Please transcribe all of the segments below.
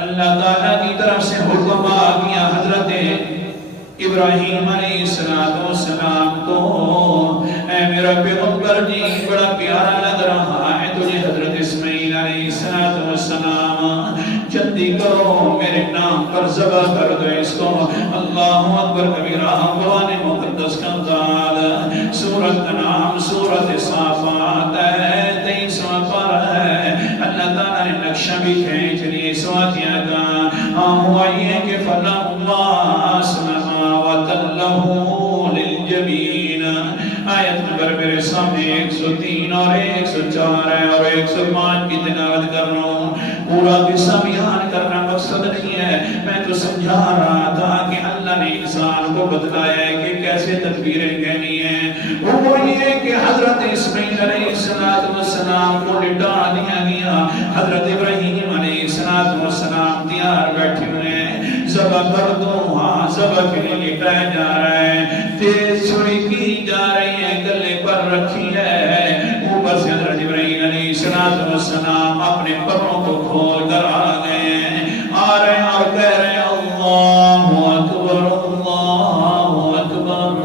اللہ تعالیٰ کی طرف سے حکم آ گیا حضرت ابراہیم علیہ السلام کو، اے میرا پیغمبر جی بڑا پیارا لگ رہا ہے تجھے حضرت اسماعیل علیہ السلام، جلدی کرو میرے نام پر ذبح کر دو اس کو۔ اللہ اکبر کبیرہ۔ قرآن مقدس کا قال سورۃ انعام سورۃ صافات 23واں پارہ ہے۔ اللہ تعالیٰ نے نقشہ بھی کھینچ لیے اس واقعہ کا۔ ہوا یہ کہ فَلَمَّا أَسْلَمَا وَتَلَّهُ لِلْجَبِينِ، آیت نمبر میرے سامنے 103 اور 104 ہے اور 105 کی تلاوت کر رہا ہوں۔ پورا قصہ بیان کرنا مقصد نہیں ہے، میں تو سمجھا رہا تھا کہ اللہ نے انسان کو بتلایا ہے کہ کیسے تدبیریں کہنی ہیں۔ وہ یہ کہ حضرت اسماعیل علیہ السلام کو لٹا دیا گیا، حضرت ابراہیم علیہ السلام تیار بیٹھے ہوئے ہیں، ذبح کر دو۔ ہاں ذبح کے لیے لٹایا جا رہا ہے، تیز چھری کی جا رہی ہے، گلے پر رکھی ہے۔ اوپر سے حضرت ابراہیم علیہ السلام اپنے پروں کو کھول کر آ گئے ہیں، آ رہے ہیں اور کہہ رہے ہیں اللہ اکبر اللہ اکبر،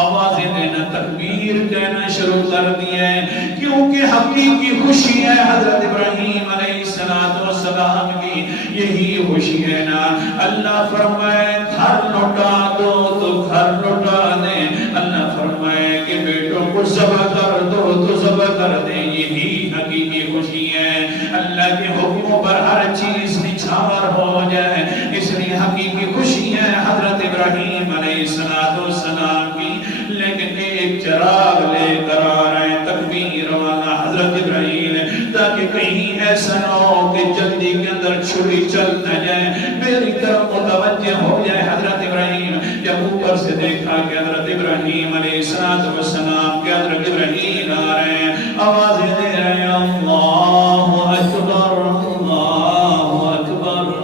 آوازیں دینا تکبیر کہنا شروع کر دیا ہے، کیونکہ حقیقی خوشی ہے حضرت ابراہیم علیہ السلام کی، یہی خوشی ہے نا۔ اللہ فرمائے گھر لوٹا دو تو گھر لوٹا دیں، اللہ فرمائے کہ بیٹوں کو ذبح کر دو تو ذبح کر دیں، یہی حقیقی خوشی ہے۔ اللہ کے حکموں پر ہر چیز نچھاور ہو جائے، اس لیے حقیقی خوشی ہے حضرت ابراہیم علیہ السلام کی۔ لیکن ایک چراغ لے کر آ رہے ہیں تکبیر والا حضرت ابراہیم، تاکہ کہیں ایسا نہ ہو کہ جلدی کے اندر چھری چل نہ جائے، میری طرف متوجہ ہو جائے حضرت ابراہیم۔ جب اوپر سے دیکھا کہ حضرت ابراہیم علیہ السلام کے حضرت ابراہیم آ رہے ہیں، آوازیں دے رہے ہیں اللہ اکبر اللہ اکبر۔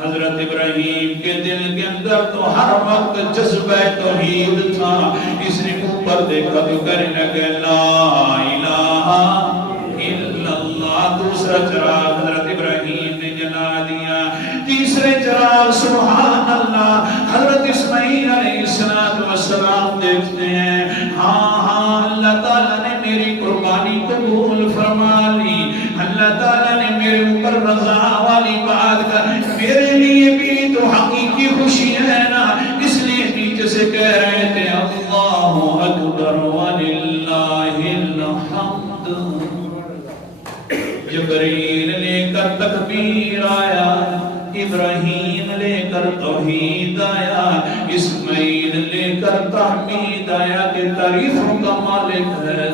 حضرت ابراہیم کے دل کے اندر تو ہر وقت جذبہ توحید تھا، اس نے اوپر دیکھا تو کہنے لگے لا الہ الا اللہ۔ دوسرا چراغ حضرت ابراہیم نے جلا دیا، تیسرے چراغ سبحان اللہ حضرت اسماعیل علیہ السلام دیکھتے ہیں، ہاں ہاں اللہ تعالیٰ نے میری قربانی قبول فرما لی، اللہ تعالیٰ نے میرے اوپر رضا والی بات کر، میرے لیے بھی تو حقیقی خوشی ہے نا، اس لیے نیچے سے کہہ رہے تھے اللہ اکبر وللہ الحمد۔ جبریل لے کر تکبیر آیا، ابراہیم لے کر توحید آیا، اسماعیل لے کر تحمید آیا کہ تعریفوں کا مالک ہے